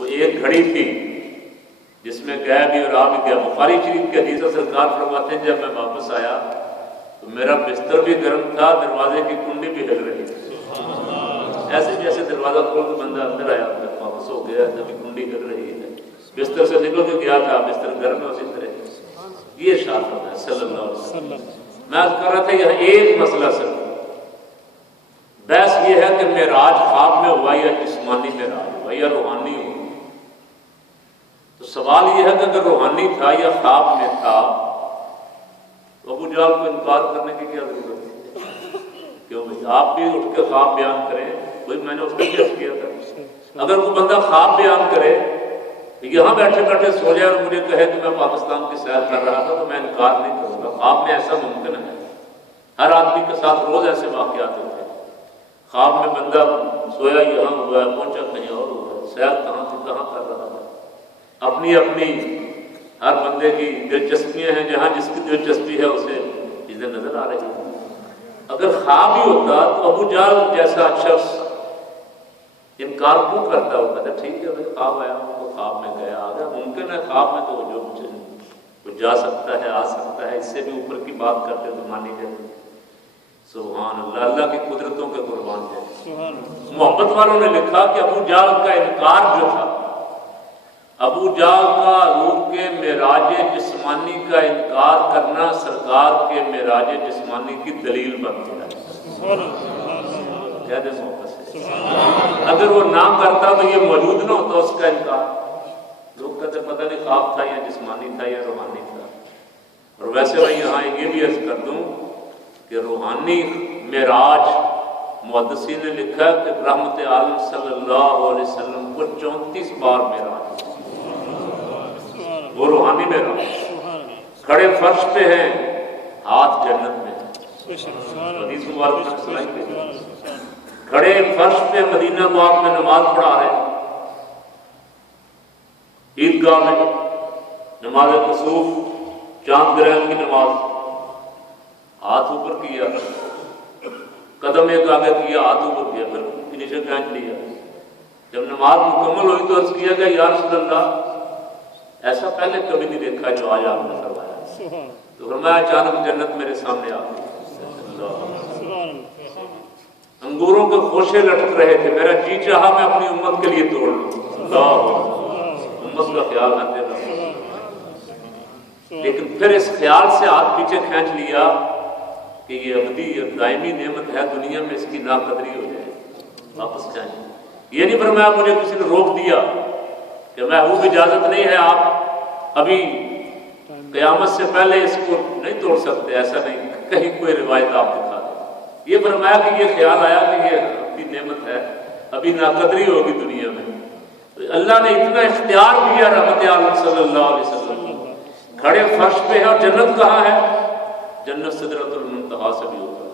وہ ایک گھڑی تھی جس میں گیا بھی اور آ بھی گیا۔ بخاری شریف کے حدیث سرکار فرماتے ہیں جب میں واپس آیا تو میرا بستر بھی گرم تھا، دروازے کی کنڈی بھی ہل رہی تھی۔ ایسے جیسے دروازہ کھول کے بندہ اندر آیا واپس ہو گیا، تبھی کنڈی ہل رہی ہے، بستر سے نکل کے گیا تھا، بستر گرم ہے اسی طرح۔ یہ ارشاد فرمایا صلی اللہ علیہ وسلم۔ میں کر رہا تھا یہاں ایک مسئلہ صرف بحث یہ ہے کہ معراج خواب میں ہوا یا جسمانی معراج ہوا یا روحانی ہوا۔ تو سوال یہ ہے کہ اگر روحانی تھا یا خواب میں تھا تو ابو جہل کو انکار کرنے کی کیا ضرورت ہے؟ کیوں بھائی آپ بھی اٹھ کے خواب بیان کریں، بھائی میں نے اس کو کیس کیا تھا۔ اگر کوئی بندہ خواب بیان کرے یہاں بیٹھے بیٹھے سو جائے اور مجھے کہے کہ میں پاکستان کی سیر کر رہا تھا تو میں انکار نہیں کروں گا۔ خواب میں ایسا ممکن ہے، ہر آدمی کے ساتھ روز ایسے واقعات ہوتے ہیں۔ خواب میں بندہ سویا یہاں ہوا ہے، پہنچا کہیں اور ہوا ہے، سیر کہاں سے کہاں کر رہا ہے۔ اپنی اپنی ہر بندے کی دلچسپیاں ہیں، جہاں جس کی دلچسپی ہے اسے چیزیں نظر آ رہی ہیں۔ اگر خواب ہی ہوتا تو ابو جہل جیسا شخص انکار کیوں کرتا ہوتا تھا؟ ٹھیک ہے بھائی خواب آیا تو خواب میں گیا آ گیا، ممکن ہے خواب میں تو جو جا سکتا ہے آ سکتا ہے، اس سے بھی اوپر کی بات کرتے تو مانی جاتی۔ سبحان اللہ، اللہ کی قدرتوں کے قربان ہے۔ محبت والوں نے لکھا کہ ابو جہل کا انکار جو تھا، ابو جہل کا روح کے معراج جسمانی کا انکار کرنا سرکار کے معراج جسمانی کی دلیل بن گیا۔ کہہ دے محبت سے، اگر وہ نہ کرتا تو یہ موجود نہ ہوتا اس کا انکار۔ لوگ کہتے پتہ نہیں خواب تھا یا جسمانی تھا یا روحانی تھا۔ اور ویسے میں یہاں یہ بھی عرض کر دوں کہ روحانی معراج محدثین نے لکھا کہ رحمت عالم صلی اللہ علیہ وسلم کو 34 بار معراج، وہ روحانی معراج۔ کھڑے فرش پہ ہیں، ہاتھ جنت میں، حدیث مبارک میں سنائی گئی۔ کھڑے فرش پہ مدینہ پاک میں نماز پڑھا رہے ہیں، عیدگاہ میں نماز کسوف، چاند گرہن کی نماز، ہاتھ اوپر کیا، قدم ایک آگے کیا، ہاتھ اوپر کیا، پھر نیچے کھینچ لیا۔ جب نماز مکمل ہوئی تو عرض کیا کہ یا رسول اللہ ایسا پہلے کبھی نہیں دیکھا جو آج آپ نے فرمایا۔ تو فرمایا اچانک جنت میرے سامنے آ گئی۔ انگوروں کے خوشے لٹک رہے تھے، میرا جی چاہا میں اپنی امت کے لیے توڑ لوں، امت کا خیال نہ دینا۔ لیکن پھر اس خیال سے ہاتھ پیچھے کھینچ لیا کہ یہ ابدی اور دائمی نعمت ہے، دنیا میں اس کی ناقدری ہو جائے، واپس کھینچ۔ یہ نہیں فرمایا مجھے کسی نے روک دیا کہ محبوب اجازت نہیں ہے، آپ ابھی قیامت سے پہلے اس کو نہیں توڑ سکتے، ایسا نہیں، کہیں کوئی روایت آپ دکھا دیں۔ یہ فرمایا کہ یہ خیال آیا کہ یہ ابھی نعمت ہے، ابھی ناقدری ہوگی دنیا میں۔ تو اللہ نے اتنا اختیار دیا رحمت عالم صلی اللہ علیہ وسلم، کھڑے فرش پہ ہے۔ اور جنت کہاں ہے؟ جنت سدرۃ المنتہا سے بھی اوپر،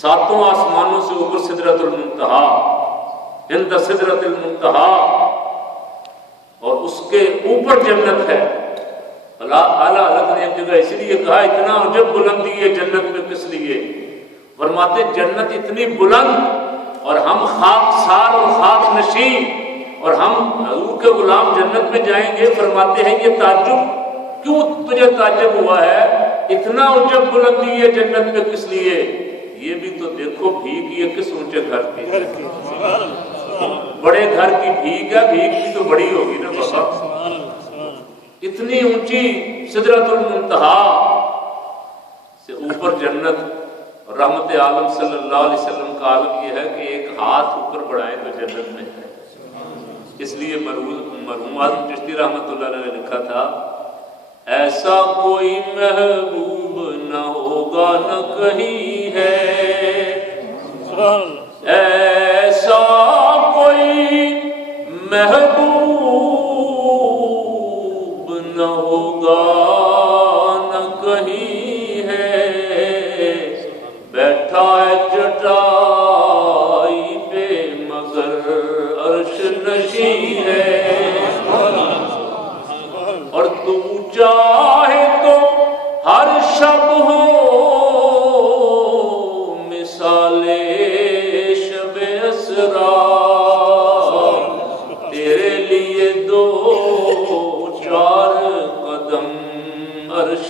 ساتوں آسمانوں سے اوپر سدرۃ المنتہا، عند سدرۃ المنتہا، اور اس کے اوپر جنت ہے۔ اعلیٰ حضرت نے ایک جگہ اس لیے کہا اتنا عجب بلندی ہے جنت میں، کس لیے؟ فرماتے جنت اتنی بلند اور ہم خاکسار اور خاک نشین اور ہم حضور کے غلام جنت میں جائیں گے۔ فرماتے ہیں یہ تعجب کیوں تجھے تعجب ہوا ہے؟ اتنا عجب بلندی ہے جنت میں کس لیے؟ یہ بھی تو دیکھو بھیگ یہ کس اونچے گھر کی ہے، بڑے گھر کی بھیگ ہے، بھیگ بھی تو بڑی ہوگی نا بابا۔ اتنی اونچی سدرۃ المنتہا سے اوپر جنت، اور رحمت عالم صلی اللہ علیہ وسلم کا عالم یہ ہے کہ ایک ہاتھ اوپر بڑھائیں تو جنت میں ہے۔ اس لیے مرحوم اعظم چشتی رحمت اللہ علیہ نے لکھا تھا ایسا کوئی محبوب نہ ہوگا نہ کہیں ہے، ایسا کوئی محبوب نہ ہوگا نہ کہیں ہے، بیٹھا ہے چٹائی پہ مگر عرش نشین ہے، اور تو چاہے تو ہر شب ہو مثال شب اسرا، تیرے لیے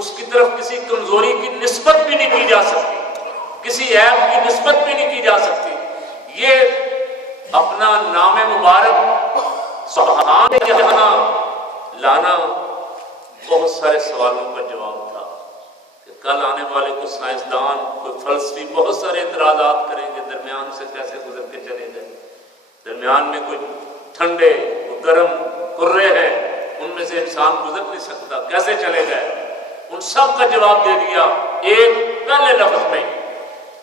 اس کی طرف کسی کمزوری کی نسبت بھی نہیں کی جا سکتی، کسی عیب کی نسبت بھی نہیں کی جا سکتی۔ یہ اپنا نام مبارک سبحان جہاں لانا بہت سارے سوالوں کا جواب تھا کہ کل آنے والے کوئی سائنسدان، کوئی فلسفی بہت سارے اعتراضات کریں گے، درمیان سے کیسے گزر کے چلے گئے، درمیان میں کوئی ٹھنڈے کوئی گرم کرے ہیں، ان میں سے انسان گزر نہیں سکتا، کیسے چلے گئے؟ ان سب کا جواب دے دیا ایک پہلے لفظ میں۔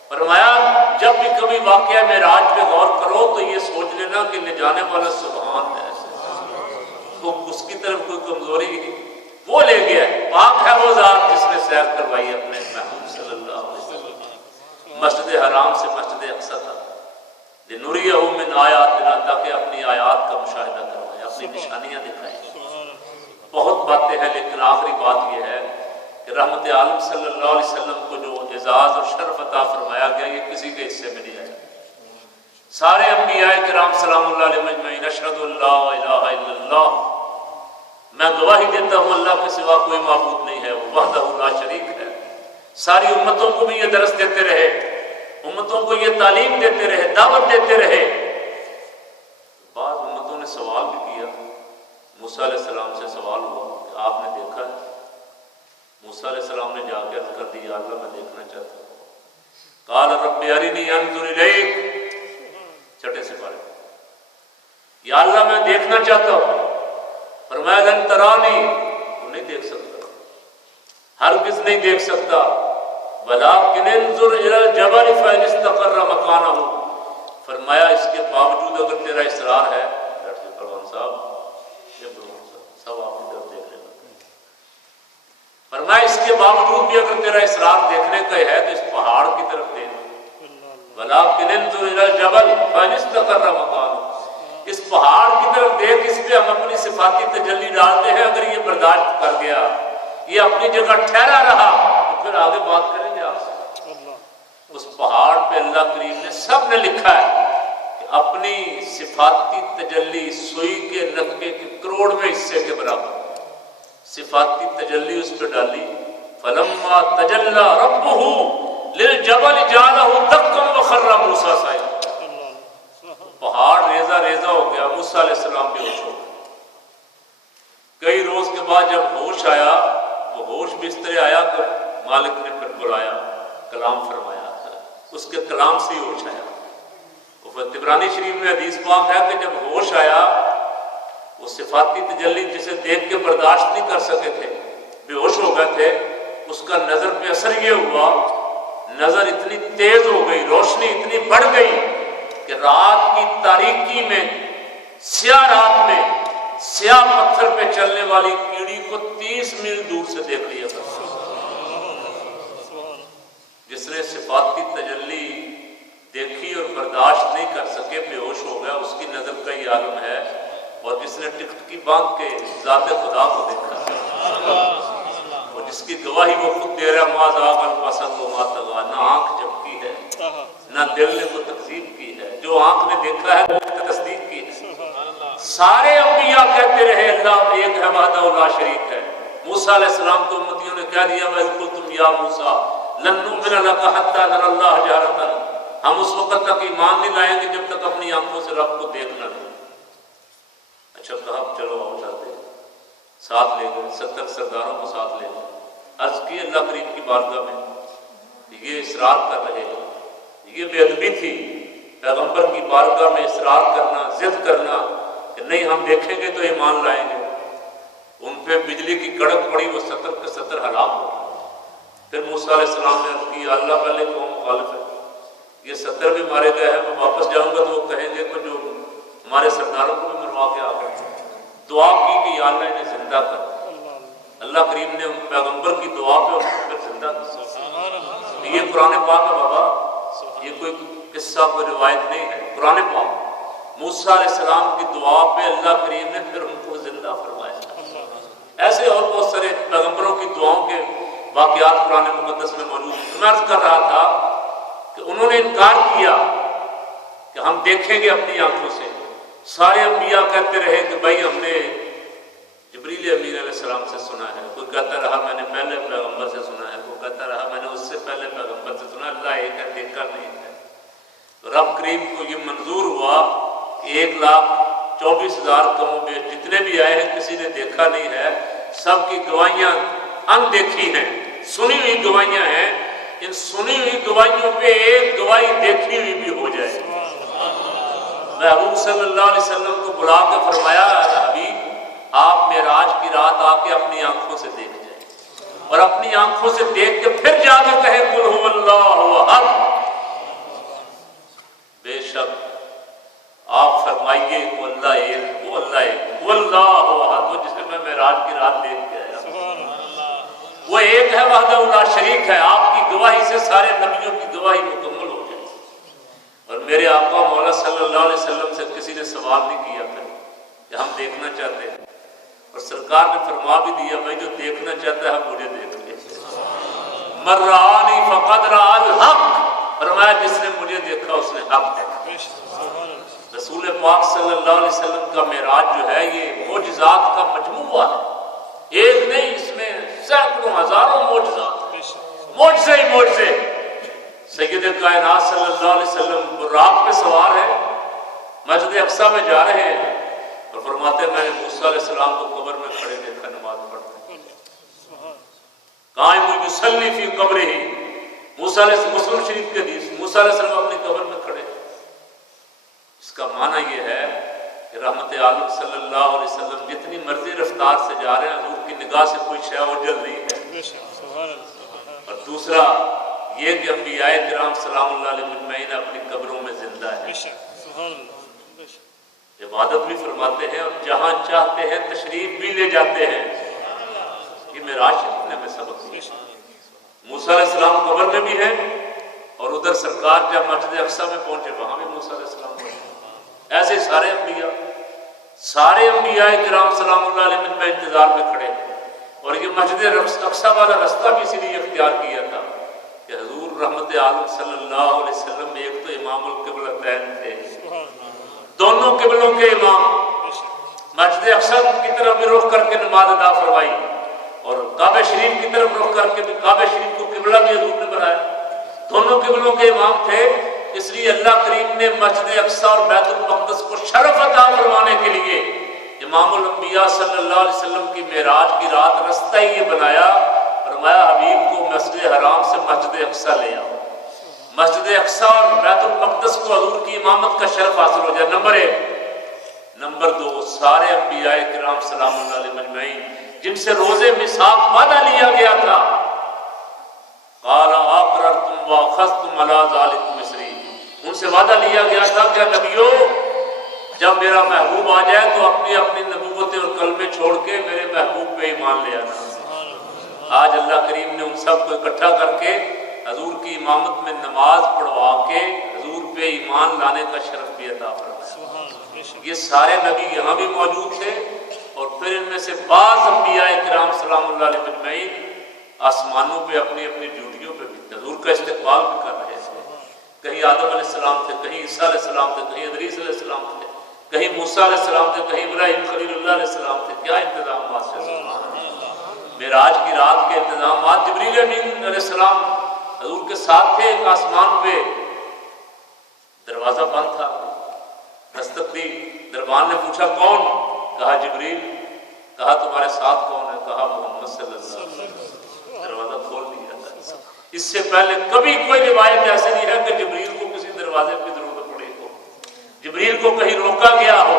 فرمایا جب بھی کبھی واقعہ معراج پہ غور کرو تو یہ سوچ لینا کہ لے جانے والا سبحان ہے، تو اس کی طرف کوئی کمزوری وہ لے گیا ہے، پاک ہے وہ ذات جس نے سیر کروائی اپنے محبوب صلی اللہ علیہ وسلم مسجد حرام سے مسجد اقصی تک، لنریہ من آیاتنا، تاکہ اپنی آیات کا مشاہدہ کروائے، اپنی نشانیاں دکھائے۔ بہت باتیں ہیں لیکن آخری بات یہ ہے کہ رحمت عالم صلی اللہ علیہ وسلم کو جو اعزاز اور شرف عطا فرمایا گیا یہ کسی کے حصے میں نہیں آیا۔ سارے انبیاء کرام سلام اللہ علیہ مجمعین اشہد ان لا الہ الا اللہ، میں گواہی دیتا ہوں اللہ کے سوا کوئی معبود نہیں ہے، وہ وحدہ لا شریک ہے۔ ساری امتوں کو بھی یہ درس دیتے رہے، امتوں کو یہ تعلیم دیتے رہے، دعوت دیتے رہے۔ بعض امتوں نے سوال بھی کیا، موسیٰ علیہ السلام سے سوال ہوا کہ آپ نے دیکھا ہے؟ موسیٰ علیہ السلام نے جا کے عرض کر دی یا اللہ میں دیکھنا چاہتا ہوں۔ قال رب ارنی انظر الیک، چھٹے سے پارے، یا اللہ میں دیکھنا چاہتا ہوں۔ فرمایا لن ترانی، تو نہیں دیکھ سکتا، ہرگز نہیں دیکھ سکتا، ولکن انظر الی الجبل فإن استقر مکانہ، فرمایا اس کے باوجود اگر تیرا اصرار ہے، ڈاکٹر جی پروان صاحب سب آپ کی طرف دیکھنے لگے، فرمایا اس کے باوجود بھی اگر تیرا اصرار دیکھنے کا ہے تو اس پہاڑ کی طرف دیکھ، ولکن انظر الی الجبل فإن استقر مکانہ، اس پہاڑ کی طرف دیکھ، اس پہ ہم اپنی صفاتی تجلی ڈالتے ہیں، اگر یہ برداشت کر گیا، یہ اپنی جگہ ٹھہرا رہا تو پھر آگے بات کریں گے آپ سے۔ اس پہاڑ پہ اللہ کریم نے سب نے لکھا ہے کہ اپنی صفاتی تجلی سوئی کے نقطے کے کروڑویں حصے کے برابر صفاتی تجلی اس پہ ڈالی۔ فلما تجلی ربہ للجبل جعلہ دکا وخر موسیٰ صاعقا، پہاڑ ریزہ ریزہ ہو گیا، موسیٰ علیہ السلام بے ہوش ہو گئے۔ کئی روز کے بعد جب ہوش آیا، وہ ہوش بھی اس طرح آیا کہ مالک نے پھر بلایا، کلام فرمایا، اس کے کلام سے ہی ہوش آیا۔ طبرانی شریف میں حدیث پاک ہے کہ جب ہوش آیا، وہ صفاتی تجلی جسے دیکھ کے برداشت نہیں کر سکے تھے، بے ہوش ہو گئے تھے، اس کا نظر پہ اثر یہ ہوا، نظر اتنی تیز ہو گئی، روشنی اتنی بڑھ گئی کہ رات کی تاریکی میں، سیاہ رات میں، سیاہ پتھر پہ چلنے والی کیڑی کو 30 میل دور سے دیکھ لیا تھا۔ جس نے صفاتی تجلی دیکھی اور برداشت نہیں کر سکے، بے ہوش ہو گیا، اس کی نظر کا یہ عالم ہے۔ اور جس نے ٹکٹ کی باندھ کے ذات خدا کو دیکھا، اور جس کی گواہی وہ خود دے رہا، ما ذاق البصر وما طغیٰ، نہ آنکھ جھپکی ہے نہ دل نے کو تکذیب کی ہے، جو آنکھ نے دیکھا ہے وہ تصدیق کی ہے۔ سارے انبیاء کہتے رہے اللہ ایک ہے، وحدہ لا شریک ہے۔ موسیٰ علیہ السلام کو امتیوں نے کہہ دیا وَإِذْ قُلْتُمْ يَا مُوسَىٰ لَن نُؤْمِنَ لَكَ حَتَّىٰ نَرَى اللَّهَ جَهْرَةً، ہم اس وقت تک ایمان نہیں لائیں گے جب تک اپنی آنکھوں سے رب کو دیکھ نہ لیں۔ اچھا کہا چلو آؤ چلتے، ساتھ لے گئے، 70 سرداروں کو ساتھ لے گئے، عرض کی اللہ کریم کی بارگاہ میں، یہ اصرار کر رہے، یہ بے ادبی تھی پیغمبر کی بارگاہ میں اصرار کرنا، ضد کرنا کہ نہیں ہم دیکھیں گے تو ایمان لائیں گے۔ ان پہ بجلی کی کڑک پڑی، وہ 70 کے 70 ہلاک ہو گئے۔ پھر موسیٰ علیہ السلام نے عرض کی اللہ پہلے قوم مخالف ہے، یہ 70 بھی مارے گئے ہیں، میں واپس جاؤں گا تو وہ کہیں گے کہ جو ہمارے سرداروں کو بھی مروا کے آ گئے۔ دعا کی کہ یا اللہ انہیں زندہ کر، اللہ کریم نے پیغمبر کی دعا پہ پھر زندہ کر۔ یہ قرآن پاک ہے بابا، یہ کوئی قصہ کوئی روایت نہیں ہے، قرآن پاک۔ موسیٰ علیہ السلام کی دعا پہ اللہ کریم نے پھر ان کو زندہ فرمایا۔ ایسے اور بہت سارے پیغمبروں کی دعاؤں کے واقعات قرآن مقدس میں موجود ہیں۔ میں عرض کر رہا تھا کہ انہوں نے انکار کیا کہ ہم دیکھیں گے اپنی آنکھوں سے۔ سارے انبیاء کہتے رہے کہ بھائی ہم نے جبریل امین علیہ السلام سے سنا ہے، کوئی کہتا رہا میں نے پہلے پیغمبر سے سنا ہے، کوئی کہتا رہا میں نے اس سے پہلے پیغمبر سے سنا، اللہ ایک ہے، دیکھا نہیں ہے۔ تو رب کریم کو یہ منظور ہوا کہ 1,24,000 کم و بیش جتنے بھی آئے ہیں کسی نے دیکھا نہیں ہے، سب کی گواہیاں اندیکھی ہیں، سنی ہوئی گواہیاں ہیں، ان سنی ہوئی گواہیوں پہ ایک گواہی دیکھی ہوئی بھی ہو جائے۔ محبوب صلی اللہ علیہ وسلم کو بلا کے فرمایا حبیب آپ معراج کی رات آ کے اپنی آنکھوں سے دیکھ جائیں، اور اپنی آنکھوں سے دیکھ کے پھر جا کے کہے قل هو اللہ احد۔ بے شک آپ فرمائیے وہ اللہ ایک، وہ اللہ ایک، وہ اللہ احد، وہ جسے میں معراج کی رات دیکھ کے آیا، وہ ایک ہے، وحدہ لا شریک ہے۔ آپ کی گواہی سے سارے نبیوں کی گواہی مکمل ہو جائے۔ اور میرے آقا مولا صلی اللہ علیہ وسلم سے کسی نے سوال نہیں کیا تھا کہ ہم دیکھنا چاہتے ہیں، اور سرکار نے فرما بھی دیا بھائی جو دیکھنا چاہتا ہے مجھے دیکھ لے، من رآنی فقد رأى الحق، فرمایا جس نے مجھے دیکھا اس نے حق دیکھا۔ رسول پاک صلی اللہ علیہ وسلم کا معراج جو ہے یہ معجزات کا مجموعہ ہے، ایک نہیں، اس میں سینکڑوں ہزاروں معجزات، معجزے ہی معجزے۔ سید کائنات صلی اللہ علیہ وسلم براق پہ سوار ہے، مسجد اقصیٰ میں جا رہے ہیں، اور فرماتے ہیں میں نے موسیٰ علیہ السلام کو قبر میں کھڑے دیکھا نماز پڑھتے، قائم یصلی فی قبرہ، موسیٰ علیہ السلام، مسلم شریف کے حدیث، موسیٰ علیہ السلام اپنی قبر میں کھڑے۔ اس کا معنی یہ ہے کہ رحمت عالم صلی اللہ علیہ وسلم جتنی مرضی رفتار سے جا رہے ہیں حضور کی نگاہ سے کوئی شے اوجھل نہیں ہے۔ اور دوسرا یہ کہ انبیاء کرام سلام اللہ علیہ مجمعین اپنی قبروں میں زندہ ہے، عبادت بھی فرماتے ہیں اور جہاں چاہتے ہیں تشریف بھی لے جاتے ہیں۔ یہ معراج شریف نے ہمیں سبق دیا۔ موسیٰ علیہ السلام قبر میں بھی ہیں، اور ادھر سرکار جب مسجد اقصیٰ میں پہنچے وہاں بھی موسیٰ علیہ السلام پہنچے۔ ایسے سارے انبیاء کرام سلام اللہ علیہ مجمعین انتظار میں کھڑے، اور یہ مسجد اقصیٰ والا رستہ بھی اسی لیے اختیار کیا تھا کہ حضور رحمت عالم صلی اللہ علیہ وسلم ایک تو امام القبلتین تھے، دونوں قبلوں کے امام، مسجد اقصیٰ کی طرف بھی رخ کر کے نماز ادا فرمائی، اور کعبہ شریف کی طرف رخ کر کے بھی کعبہ شریف کو قبلہ بھی حضور نے بنایا، دونوں قبلوں کے امام تھے۔ اس لیے اللہ کریم نے مسجد اقصیٰ اور بیت المقدس کو شرف عطا فرمانے کے لیے امام الانبیاء صلی اللہ علیہ وسلم کی معراج کی رات رستہ ہی یہ بنایا، فرمایا حبیب کو مسجد حرام سے مسجد اقصیٰ لے آؤ، مسجد اقصیٰ اور بیت المقدس کو حضور کی امامت کا شرف حاصل ہو جائے، نمبر 1۔ نمبر 2، سارے انبیاء کرام سلام اللہ علیہ مجمعین جن سے روز میثاق وعدہ لیا گیا تھا، قال اقررتم واخذتم علی ذلکم مصری، ان سے وعدہ لیا گیا تھا کہ نبیوں جب میرا محبوب آ جائے تو اپنی اپنی نبوتیں اور کلمے چھوڑ کے میرے محبوب پہ ایمان لے آنا۔ آج اللہ کریم نے ان سب کو اکٹھا کر کے حضور کی امامت میں نماز پڑھوا کے حضور پہ ایمان لانے کا شرف بھی عطا فرمایا۔ یہ سارے نبی یہاں بھی موجود تھے، اور پھر ان میں سے بعض انبیاء کرام سلام اللہ علیہ مجمعین آسمانوں پہ اپنی اپنی ڈیوٹیوں پہ بھی حضور کا استقبال بھی کر رہے تھے۔ کہیں آدم علیہ السلام تھے، کہیں عیسیٰ علیہ السلام تھے، کہیں ادریس علیہ السلام تھے، کہیں موسیٰ علیہ السلام تھے، کہیں ابراہیم خلیل اللہ علیہ السلام تھے۔ کیا انتظامات سے معراج کی رات کے انتظامات۔ جبریل امین علیہ السلام حضور کے ساتھ تھے، ایک آسمان پہ دروازہ بند تھا، دستک دی، دربان نے پوچھا کون؟ کہا جبریل۔ کہا تمہارے ساتھ کون ہے؟ کہا محمد صلی اللہ علیہ وسلم۔ دروازہ کھول دیا تھا۔ اس سے پہلے کبھی کوئی روایت ایسی نہیں ہے کہ جبریل کو کسی دروازے کی ضرورت پڑی ہو، جبریل کو کہیں روکا گیا ہو۔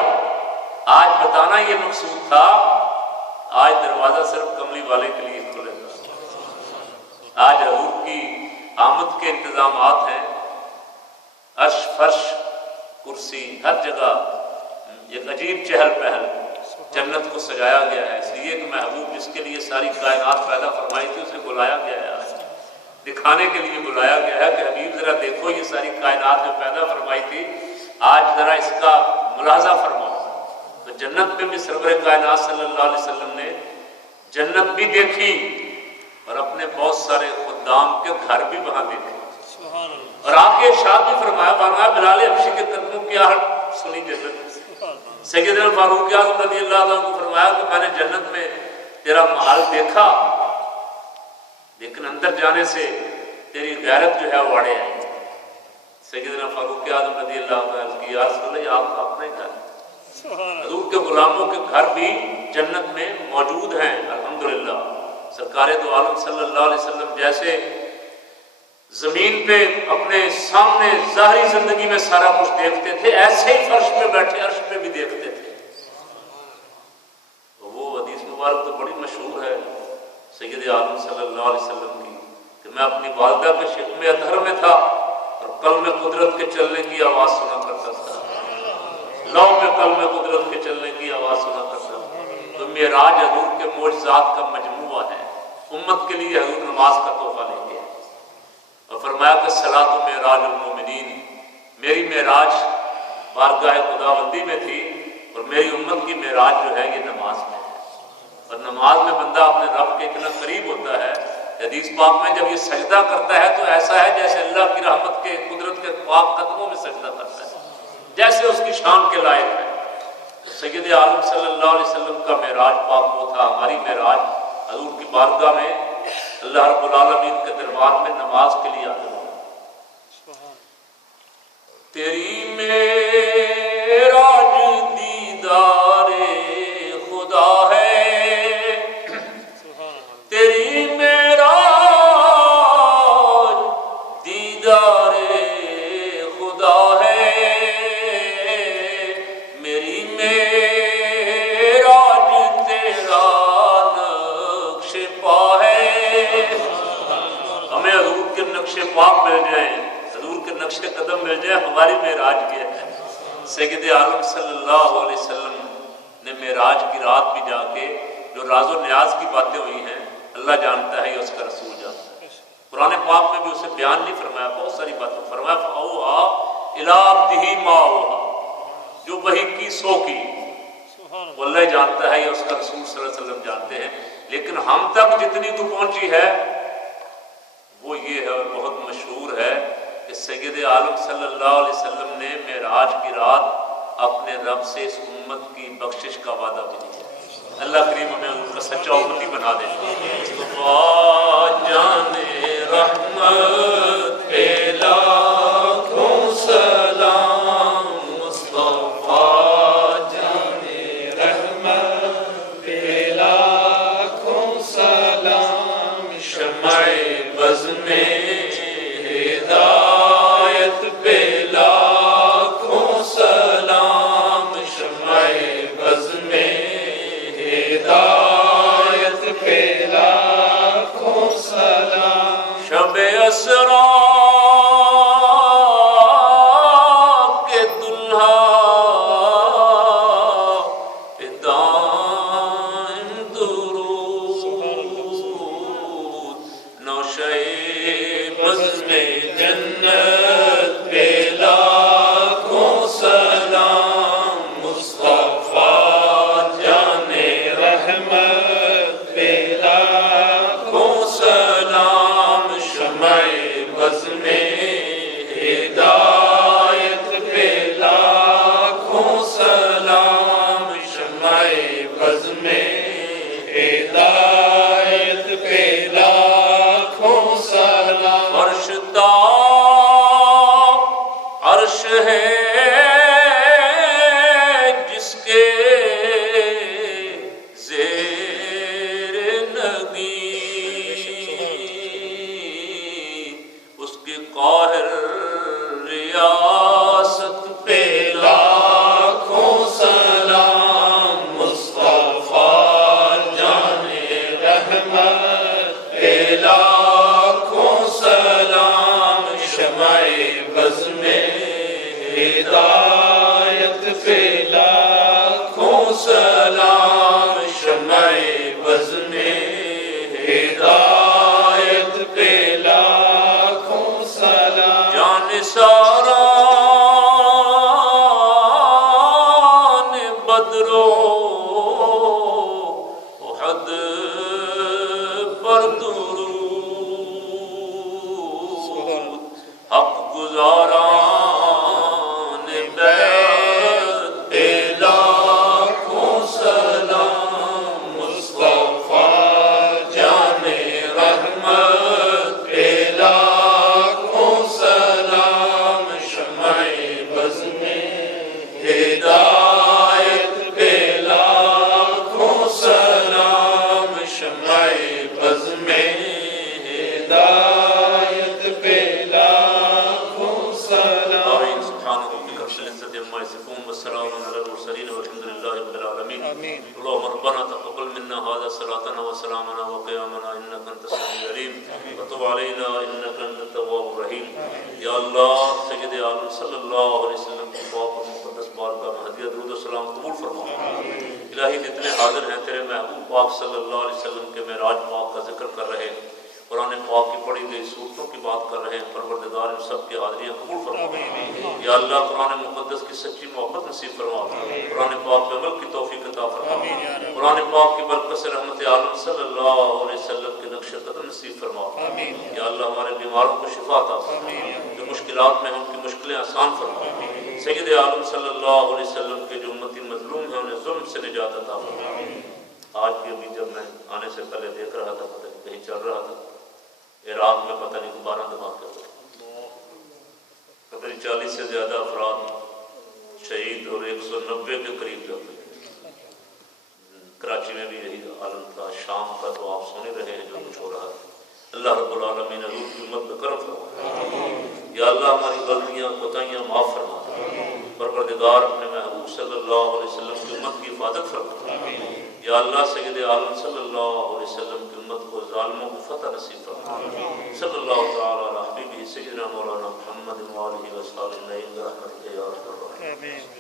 آج بتانا یہ مقصود تھا، آج دروازہ صرف کملی والے کے لیے کھلے گا۔ آج حضور کی آمد کے انتظامات ہیں، عرش فرش کرسی ہر جگہ ایک عجیب چہل پہل، جنت کو سجایا گیا ہے، اس لیے کہ محبوب جس کے لیے ساری کائنات پیدا فرمائی تھی اسے بلایا گیا ہے، دکھانے کے لیے بلایا گیا ہے کہ حبیب ذرا دیکھو یہ ساری کائنات جو پیدا فرمائی تھی، آج ذرا اس کا ملاحظہ فرماؤ۔ تو جنت میں بھی سرور کائنات صلی اللہ علیہ وسلم نے جنت بھی دیکھی، اور اپنے بہت سارے خدام کے گھر بھی وہاں دیکھے، اور آپ کے ارشاد بھی فرمایا بلال حبشی کے قدموں کی آہٹ سنی جنت سے۔ سیدنا فاروق اعظم رضی اللہ عنہ کو فرمایا کہ میں نے جنت میں تیرا محل دیکھا لیکن اندر جانے سے تیری غیرت جو ہے وہ اڑے آئی۔ سیدنا فاروق اعظم رضی اللہ عنہ کی یا رسول اللہ یہ آپ کا اپنا ہی گھر ہے، حضور کے غلاموں کے گھر بھی جنت میں موجود ہیں الحمدللہ۔ سرکار دو عالم صلی اللہ علیہ وسلم جیسے زمین پہ اپنے سامنے ظاہری زندگی میں سارا کچھ دیکھتے تھے، ایسے ہی فرش پہ بیٹھے عرش پہ بھی دیکھتے تھے۔ تو وہ حدیث مبارک تو بڑی مشہور ہے سید عالم صلی اللہ علیہ وسلم کی کہ میں اپنی والدہ کے شکم اطہر میں تھا اور قلم قدرت کے چلنے کی آواز سنا کرتا تھا، لو میں قلم قدرت کے چلنے کی آواز سنا کرتا تھا۔ تو معراج حضور کے معجزات کا مجموعہ ہے، امت کے لیے حضور نماز کا تحفہ لے کے اور فرمایا کہ صلاۃ معراج المومنین، میری معراج بارگاہ خداوندی میں تھی اور میری امت کی معراج جو ہے یہ نماز میں ہے۔ اور نماز میں بندہ اپنے رب کے اتنا قریب ہوتا ہے، حدیث پاک میں جب یہ سجدہ کرتا ہے تو ایسا ہے جیسے اللہ کی رحمت کے قدرت کے پاک قدموں میں سجدہ کرتا ہے، جیسے اس کی شان کے لائق ہے۔ سید عالم صلی اللہ علیہ وسلم کا معراج پاک وہ تھا، ہماری معراج حضور کی بارگاہ میں اللہ رب العالمین کے دربار میں نماز کے لیے آتے ہیں۔ تیری معراج دیدار خدا ہے، تیری معراج دیدار خدا ہے، میری معراج تیرا نقش پا ہے۔ ہمیں حضور کے نقش پاک مل جائیں، حضور کے نقش قدم مل جائیں، ہماری معراج یہ ہے۔ سید عالم صلی اللہ علیہ وسلم نے معراج کی رات بھی جا کے جو راز و نیاز کی باتیں ہوئی ہیں اللہ جانتا ہے، یہ اس کا رسول جانتا ہے۔ قرآن پاک میں بھی اسے بیان نہیں فرمایا، بہت ساری باتیں فرمایا فَأَوْحَىٰ إِلَىٰ عَبْدِهِ مَا أَوْحَىٰ، جو وحی کی سو کی، وہ اللہ جانتا ہے، یہ اس کا رسول صلی اللہ علیہ وسلم جانتے ہیں۔ لیکن ہم تک جتنی تو پہنچی ہے وہ یہ ہے اور بہت مشہور ہے کہ سید عالم صلی اللہ علیہ وسلم نے معراج کی رات اپنے رب سے اس امت کی بخشش کا وعدہ بھی دیا۔ اللہ کریم ہمیں ان کا سچا امتی بنا دے۔ مصطفیٰ جان رحمت پہ لاکھوں سلام، مصطفیٰ جان رحمت پہ لاکھوں سلام، شمع بز میں ہدایت پہ لاکھوں سلام، شمع بز میں ہدایت پہ لاکھوں سلام، شب اسرا کے دلہا پہ دائم درود، نوشہ بز میں جنت پہ لاکھوں سلام، مصطفیٰ جان رحمت پہ لاکھوں سلام، شمع بز میں ہدایت پہ لاکھوں سلام، شمع بز میں ہدایت پہ لاکھوں سلام۔ عرش تا عرش ہے جس کے زیر نگی، اس کے قاہر ریاست پہ لاکھوں سلام، مصطفیٰ جان رحمت پہ لاکھوں سلام، شمع بز میں ہدایت پہ لاکھوں سلام، شمع بز میں ہدایت پہ لاکھوں سلام، جان سارا بدرو احد پر درود، حق گزاران بیعت پہ عما يصفون والسلام على المرسلين والحمد لله رب العالمين. اللهم ربنا تقبل منا هذا صلاتنا وسلامنا وقيامنا انك انت السميع العليم وتب علينا انك انت التواب الرحيم. یا اللہ سید عالم صلی اللہ علیہ وسلم کی پاک اور مقدس بارگاہ میں ہدیہ درود و سلام قبول فرما. الہی جتنے حاضر ہیں تیرے محبوب پاک صلی اللہ علیہ وسلم کے معراج پاک کا ذکر کر رہے ہیں، قرآن پاک کی پڑھی گئی صورتوں کی بات کر رہے ہیں، پروردگار ان سب کی حاضریاں قبول فرما. یا اللہ قرآن مقدس کی سچی محبت نصیب فرما، قرآن پاک پہ عمل کی توفیق عطا فرما، قرآن پاک کی برکت سے رحمت عالم صلی اللہ علیہ وسلم کے نقش قدم نصیب فرما. یا اللہ ہمارے بیماروں کو شفا عطا فرما، جو مشکلات میں ہیں ان کی مشکلیں آسان فرما. سید عالم صلی اللہ علیہ وسلم کے جو امتی مظلوم ہیں انہیں ظلم سے نجات عطا فرما. آج بھی ابھی جب میں آنے سے پہلے دیکھ رہا تھا، پتہ نہیں کہیں چل رہا تھا، عراق میں پتہ نہیں 12 دھماکے ہوئے، پتہ نہیں 40 سے زیادہ افراد شہید اور 190 کے قریب جو ہوئے. کراچی میں بھی یہی عالم تھا، شام کا تو آپ سن ہی رہے ہیں جو کچھ ہو رہا ہے. اللہ رب العالمین حضور کی امت میں کرم فرما. یا اللہ ہماری غلطیاں کوتاہیاں معاف فرما. پروردگار اپنے محبوب صلی اللہ علیہ وسلم کی امت کی حفاظت فرما. یا اللہ سید عالم صلی اللہ علیہ وسلم کی امت کو ظالموں کو فتح نصیب فرما. صلی اللہ تعالی علی حبیبہ سیدنا مولانا محمد وآلہ وصحبہ برحمتک یا ارحم الراحمین.